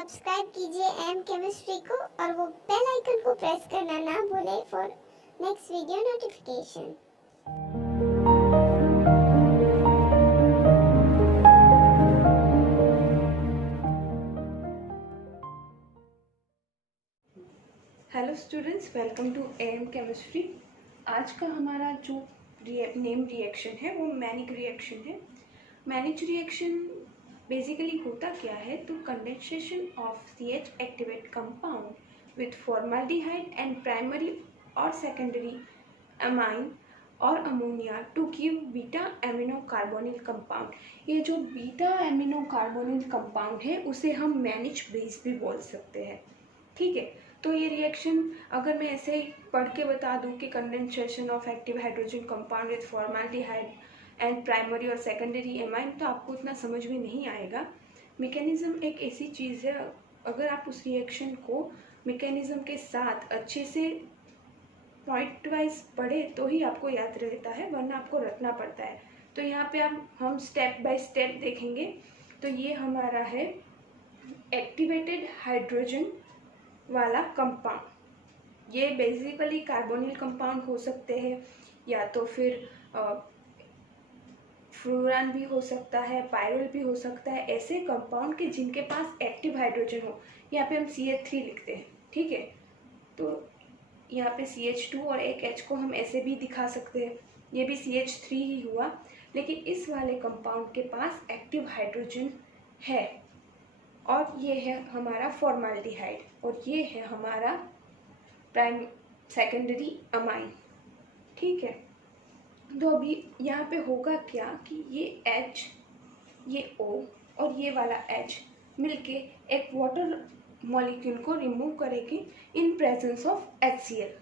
Subscribe कीजिए M chemistry को और वो बेल आइकन को प्रेस करना ना भूलें for next video notification. Hello students, welcome to M chemistry. आज का हमारा जो नेम रिएक्शन है वो मैनिक रिएक्शन है। मैनिक रिएक्शन बेसिकली होता क्या है, तो condensation of CH activate compound with formaldehyde and primary और सेकेंडरी अमाइन और ammonia to give beta amino carbonyl compound. ये जो बीटा एमिनो कार्बोनिल कंपाउंड है उसे हम मैनिक बेस भी बोल सकते हैं। ठीक है, तो ये रिएक्शन अगर मैं ऐसे ही पढ़ के बता दूं कि condensation of active hydrogen compound with formaldehyde and primary और सेकेंडरी एमाइन, तो आपको इतना समझ में नहीं आएगा। मैकेनिज्म एक ऐसी चीज़ है, अगर आप उस रिएक्शन को मैकेनिज्म के साथ अच्छे से पॉइंट वाइज पढ़े तो ही आपको याद रहता है, वरना आपको रटना पड़ता है। तो यहाँ पे हम स्टेप बाय स्टेप देखेंगे। तो ये हमारा है एक्टिवेटेड हाइड्रोजन वाला कंपाउंड। ये बेसिकली कार्बोनिल कंपाउंड हो सकते हैं या तो फिर फ्लूरान भी हो सकता है, पायरल भी हो सकता है, ऐसे कंपाउंड के जिनके पास एक्टिव हाइड्रोजन हो। यहाँ पे हम CH3 लिखते हैं। ठीक है, तो यहाँ पे CH2 और एक H को हम ऐसे भी दिखा सकते हैं, ये भी CH3 ही हुआ। लेकिन इस वाले कंपाउंड के पास एक्टिव हाइड्रोजन है और ये है हमारा फॉर्मल्डिहाइड और ये है हमारा प्राइम सेकेंडरी अमाइन। ठीक है, तो अभी यहाँ पे होगा क्या कि ये H, ये O और ये वाला H मिलके एक वाटर मॉलिक्यूल को रिमूव करेगी इन प्रेजेंस ऑफ HCl।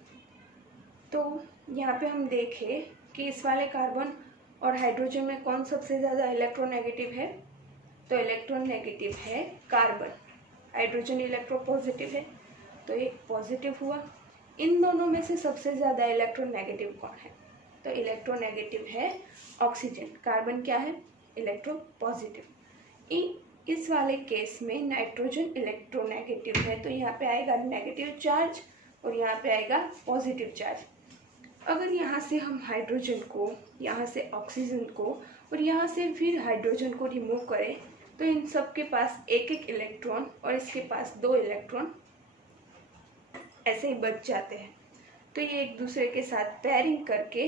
तो यहाँ पे हम देखें कि इस वाले कार्बन और हाइड्रोजन में कौन सबसे ज़्यादा इलेक्ट्रोनेगेटिव है, तो इलेक्ट्रोनेगेटिव है कार्बन। हाइड्रोजन इलेक्ट्रोपॉजिटिव है, तो एक पॉजिटिव हुआ। इन दोनों में से सबसे ज़्यादा इलेक्ट्रोनेगेटिव कौन है, तो इलेक्ट्रोनेगेटिव है ऑक्सीजन। कार्बन क्या है, इलेक्ट्रोपॉजिटिव। इस वाले केस में नाइट्रोजन इलेक्ट्रोनेगेटिव है, तो यहाँ पे आएगा नेगेटिव चार्ज और यहाँ पे आएगा पॉजिटिव चार्ज। अगर यहाँ से हम हाइड्रोजन को, यहाँ से ऑक्सीजन को और यहाँ से फिर हाइड्रोजन को रिमूव करें तो इन सब के पास एक एक इलेक्ट्रॉन और इसके पास 2 इलेक्ट्रॉन ऐसे ही बच जाते हैं। तो ये एक दूसरे के साथ पेयरिंग करके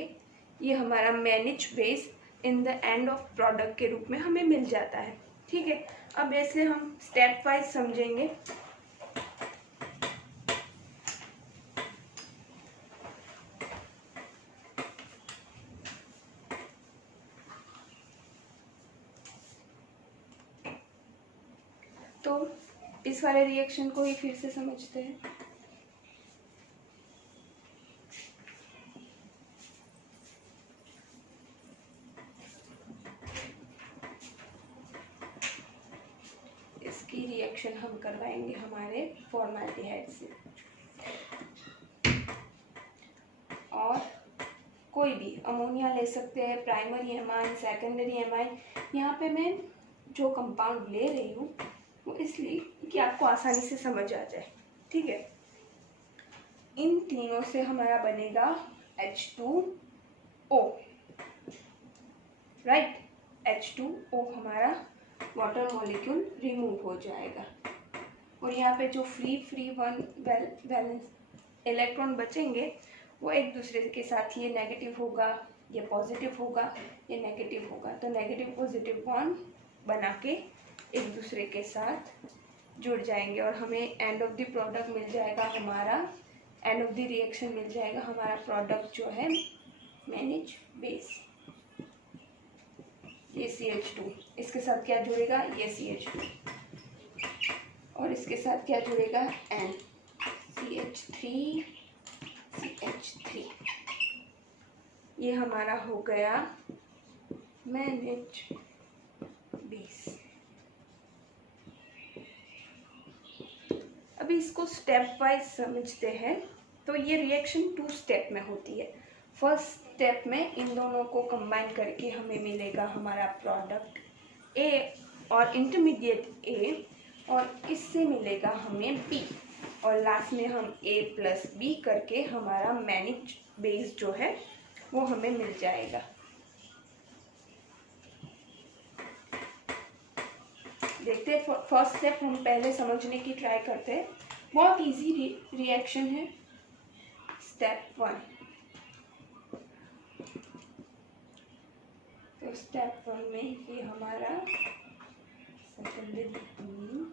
ये हमारा manic base in the end of product के रूप में हमें मिल जाता है। ठीक है, अब ऐसे हम स्टेप वाइज समझेंगे। तो इस वाले रिएक्शन को ही फिर से समझते हैं। इसकी रिएक्शन हम करवाएंगे हमारे फॉर्मल्डिहाइड से, और कोई भी अमोनिया ले सकते हैं, प्राइमरी एमाइन, सेकेंडरी एमाइन। यहाँ पे मैं जो कंपाउंड ले रही हूँ वो इसलिए कि आपको आसानी से समझ आ जाए। ठीक है, इन तीनों से हमारा बनेगा H2O, राइट। H2O हमारा वाटर मॉलिक्यूल रिमूव हो जाएगा और यहाँ पे जो फ्री वन बैलेंस इलेक्ट्रॉन बचेंगे वो एक दूसरे के साथ, ये नेगेटिव होगा, ये पॉजिटिव होगा, ये नेगेटिव होगा, तो नेगेटिव पॉजिटिव बॉन्ड बना के एक दूसरे के साथ जुड़ जाएंगे और हमें एंड ऑफ द प्रोडक्ट मिल जाएगा, हमारा एंड ऑफ द रिएक्शन मिल जाएगा हमारा प्रोडक्ट जो है मैनिक बेस। ये CH2, इसके साथ क्या जुड़ेगा, ये CH2 और इसके साथ क्या जुड़ेगा, N, CH3 CH3। ये हमारा हो गया मैनिक बेस। अभी इसको स्टेप वाइज समझते हैं। तो ये रिएक्शन 2 स्टेप में होती है। फर्स्ट स्टेप में इन दोनों को कंबाइन करके हमें मिलेगा हमारा प्रोडक्ट A और इंटरमीडिएट A, और इससे मिलेगा हमें B, और लास्ट में हम A प्लस B करके हमारा मैनिक बेस जो है वो हमें मिल जाएगा। देखते हैं, फर्स्ट स्टेप हम पहले समझने की ट्राई करते हैं। बहुत इजी रिएक्शन है। स्टेप 1, तो स्टेप 1 में ये हमारा संतुलित अमीन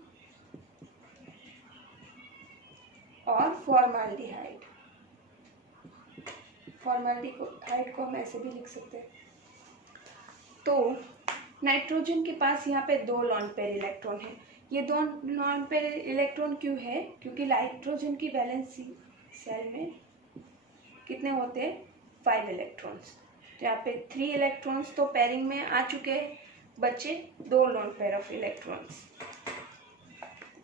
और फॉर्माल्डिहाइड को हम ऐसे भी लिख सकते हैं। तो नाइट्रोजन के पास यहाँ पे 2 लॉन पेयर इलेक्ट्रॉन है। ये 2 लॉन पेयर इलेक्ट्रॉन क्यों है? क्योंकि नाइट्रोजन की वैलेंसी सेल में कितने होते हैं? 5 इलेक्ट्रॉन्स। तो यहाँ पे 3 इलेक्ट्रॉन्स तो पेयरिंग में आ चुके हैं, बचे 2 लॉन पेयर ऑफ इलेक्ट्रॉन्स।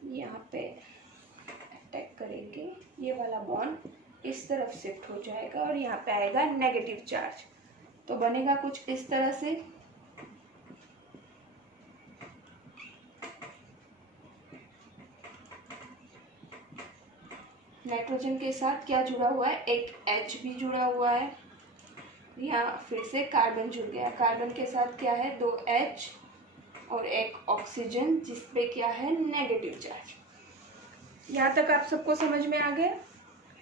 यहाँ पे अटैक करेंगे, ये वाला बॉन्ड इस तरफ शिफ्ट हो जाएगा और यहाँ पे आएगा नेगेटिव चार्ज। तो बनेगा कुछ इस तरह से। नाइट्रोजन के साथ क्या जुड़ा हुआ है? एक H भी जुड़ा हुआ है। यहाँ फिर से कार्बन जुड़ गया। कार्बन के साथ क्या है? 2 H और एक ऑक्सीजन, जिसपे क्या है? Negative charge. यहाँ तक आप सबको समझ में आ गया?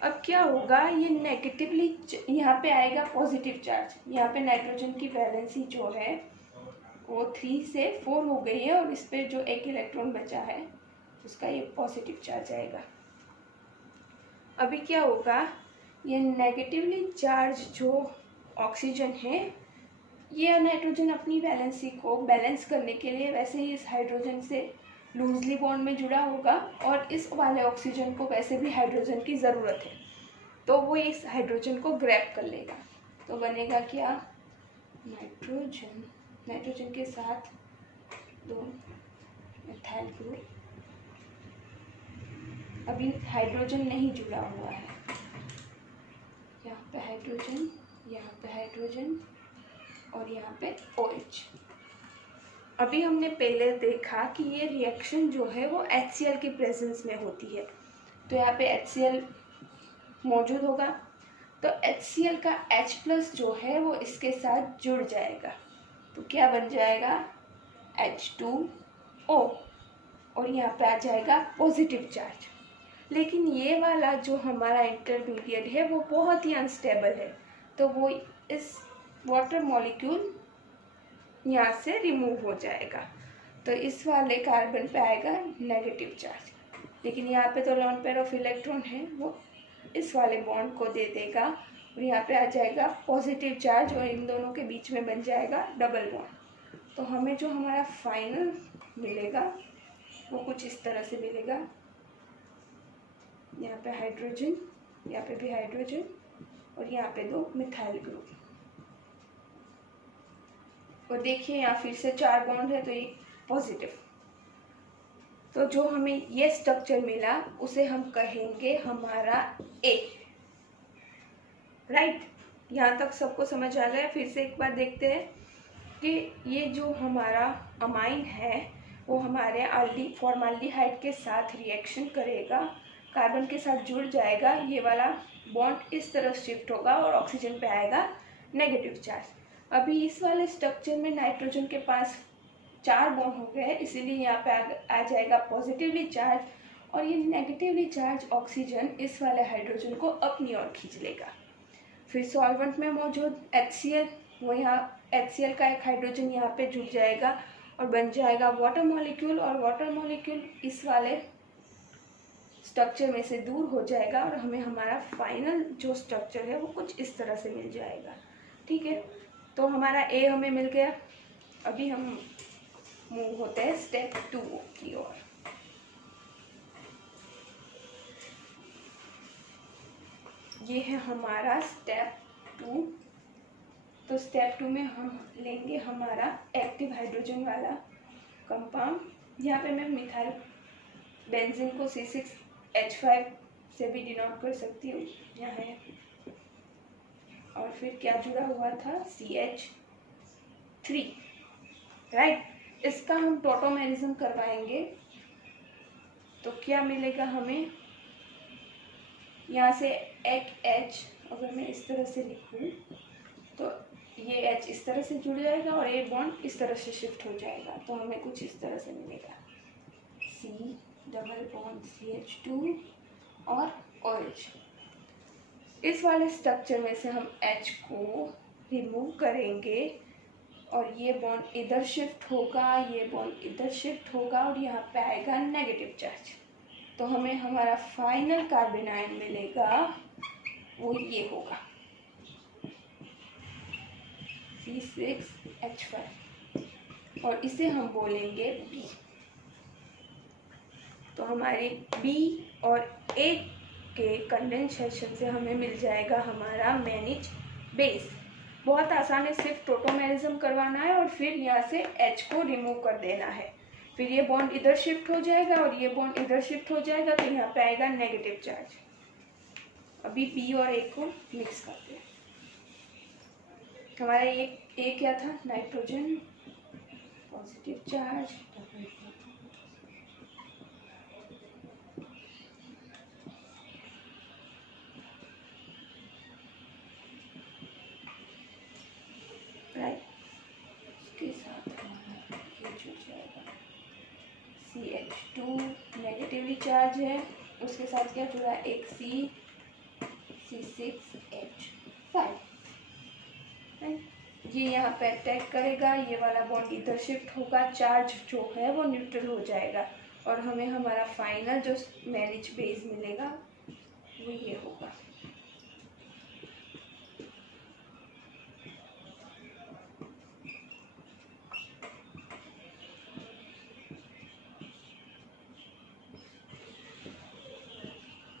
अब क्या होगा? ये नेगेटिवली यहाँ पे आएगा पॉजिटिव चार्ज। यहाँ पे नाइट्रोजन की वैलेंसी जो है वो 3 से 4 हो गई है, और इस पे जो एक इलेक्ट्रॉन बचा है उसका ये पॉजिटिव चार्ज आएगा। अभी क्या होगा? ये नेगेटिवली चार्ज जो ऑक्सीजन है, ये नाइट्रोजन अपनी वैलेंसी को बैलेंस करने के लिए वैसे ही इस हाइड्रोजन से लूजली बॉन्ड में जुड़ा होगा, और इस वाले ऑक्सीजन को वैसे भी हाइड्रोजन की ज़रूरत है, तो वो इस हाइड्रोजन को ग्रैब कर लेगा। तो बनेगा क्या? नाइट्रोजन के साथ 2 मिथाइल ग्रुप। अभी हाइड्रोजन नहीं जुड़ा हुआ है। यहाँ पे हाइड्रोजन, यहाँ पे हाइड्रोजन और यहाँ पे OH। अभी हमने पहले देखा कि ये रिएक्शन जो है वो HCl की प्रेजेंस में होती है। तो यहाँ पे HCl मौजूद होगा, तो HCl का H प्लस जो है वो इसके साथ जुड़ जाएगा। तो क्या बन जाएगा? H2O, और यहाँ पे आ जाएगा पॉजिटिव चार्ज। लेकिन ये वाला जो हमारा इंटरमीडिएट है वो बहुत ही अनस्टेबल है, तो वो इस वाटर मॉलिक्यूल यहाँ से रिमूव हो जाएगा। तो इस वाले कार्बन पे आएगा नेगेटिव चार्ज, लेकिन यहाँ पे तो लॉन पेयर ऑफ इलेक्ट्रॉन है, वो इस वाले बॉन्ड को दे देगा और यहाँ पे आ जाएगा पॉजिटिव चार्ज, और इन दोनों के बीच में बन जाएगा डबल बॉन्ड। तो हमें जो हमारा फाइनल मिलेगा वो कुछ इस तरह से मिलेगा। यहाँ पे हाइड्रोजन, यहाँ पे भी हाइड्रोजन, और यहाँ पे 2 मिथाइल ग्रुप। और देखिए यहाँ फिर से 4 बॉन्ड है, तो ये पॉजिटिव। तो जो हमें ये स्ट्रक्चर मिला उसे हम कहेंगे हमारा A। राइट? यहाँ तक सबको समझ आ गया? फिर से एक बार देखते हैं कि ये जो हमारा अमाइन है वो हमारे फॉर्माल्डिहाइड के साथ रिएक्शन करेगा, कार्बन के साथ जुड़ जाएगा, ये वाला बॉन्ड इस तरफ शिफ्ट होगा और ऑक्सीजन पे आएगा नेगेटिव चार्ज। अभी इस वाले स्ट्रक्चर में नाइट्रोजन के पास 4 बॉन्ड हो गए, इसीलिए यहाँ पे आ जाएगा पॉजिटिवली चार्ज, और ये नेगेटिवली चार्ज ऑक्सीजन इस वाले हाइड्रोजन को अपनी ओर खींच लेगा। फिर सॉल्वेंट में मौजूद HCl, वो यहाँ HCl का एक हाइड्रोजन यहाँ पे जुड़ जाएगा और बन जाएगा वाटर मॉलिक्यूल, और वाटर मॉलिक्यूल इस वाले स्ट्रक्चर में से दूर हो जाएगा और हमें हमारा फाइनल जो स्ट्रक्चर है वो कुछ इस तरह से मिल जाएगा। ठीक है, तो हमारा A हमें मिल गया। अभी हम मूव होते हैं स्टेप 2 की ओर। ये है हमारा स्टेप 2। तो स्टेप 2 में हम लेंगे हमारा एक्टिव हाइड्रोजन वाला कंपाउंड। यहाँ पे मैं मिथाइल बेंजीन को C6H5 से भी डिनोट कर सकती हूँ, यहाँ है। और फिर क्या जुड़ा हुआ था? CH3। राइट? इसका हम टोटोमेरिज्म करवाएंगे तो क्या मिलेगा हमें, यहाँ से एक H अगर मैं इस तरह से लिखूँ तो ये H इस तरह से जुड़ जाएगा और ये बॉन्ड इस तरह से शिफ्ट हो जाएगा, तो हमें कुछ इस तरह से मिलेगा, C डबल बॉन्ड CH2 और OH। इस वाले स्ट्रक्चर में से हम H को रिमूव करेंगे और ये बॉन्ड इधर शिफ्ट होगा, ये बॉन्ड इधर शिफ्ट होगा और यहाँ पे आएगा नेगेटिव चार्ज। तो हमें हमारा फाइनल कार्बन आयन मिलेगा, वो ये होगा C6H5 और इसे हम बोलेंगे B। तो हमारे B और A के कंडेंसेशन से हमें मिल जाएगा हमारा मैनिज बेस। बहुत आसान है, सिर्फ टोटोमेरिज्म करवाना है और फिर यहाँ से H को रिमूव कर देना है। फिर ये बॉन्ड इधर शिफ्ट हो जाएगा और ये बॉन्ड इधर शिफ्ट हो जाएगा, तो यहाँ पे आएगा नेगेटिव चार्ज। अभी B और A को मिक्स करते हैं। हमारा A क्या था, नाइट्रोजन, पॉजिटिव चार्ज, राइट, उसके साथ हमारा ये जुड़ जाएगा CH2 नेगेटिवली चार्ज है, उसके साथ क्या जुड़ा, एक C6H5। ये यहाँ पे अटैक करेगा, ये वाला बॉन्ड इधर शिफ्ट होगा, चार्ज जो है वो न्यूट्रल हो जाएगा और हमें हमारा फाइनल जो मैरिज बेस मिलेगा वो ये होगा।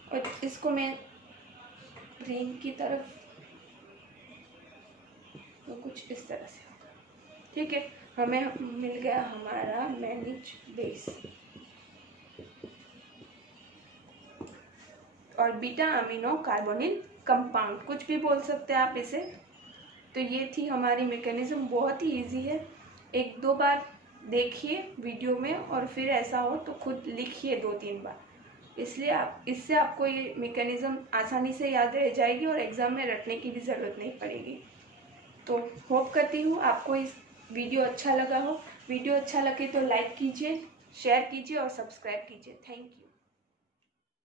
और इसको मैं ग्रीन की तरफ, तो कुछ इस तरह से होगा, ठीक है। हमें मिल गया हमारा मैनिज बेस और बीटा अमीनो कार्बोनिल कंपाउंड, कुछ भी बोल सकते हैं आप इसे। तो ये थी हमारी मैकेनिज्म, बहुत ही इजी है। एक दो बार देखिए वीडियो में और फिर ऐसा हो तो खुद लिखिए 2-3 बार, इसलिए इससे आपको ये मैकेनिज्म आसानी से याद रह जाएगी और एग्ज़ाम में रटने की भी ज़रूरत नहीं पड़ेगी। तो होप करती हूँ आपको इस वीडियो अच्छा लगा हो। वीडियो अच्छा लगे तो लाइक कीजिए, शेयर कीजिए और सब्सक्राइब कीजिए। Thank you.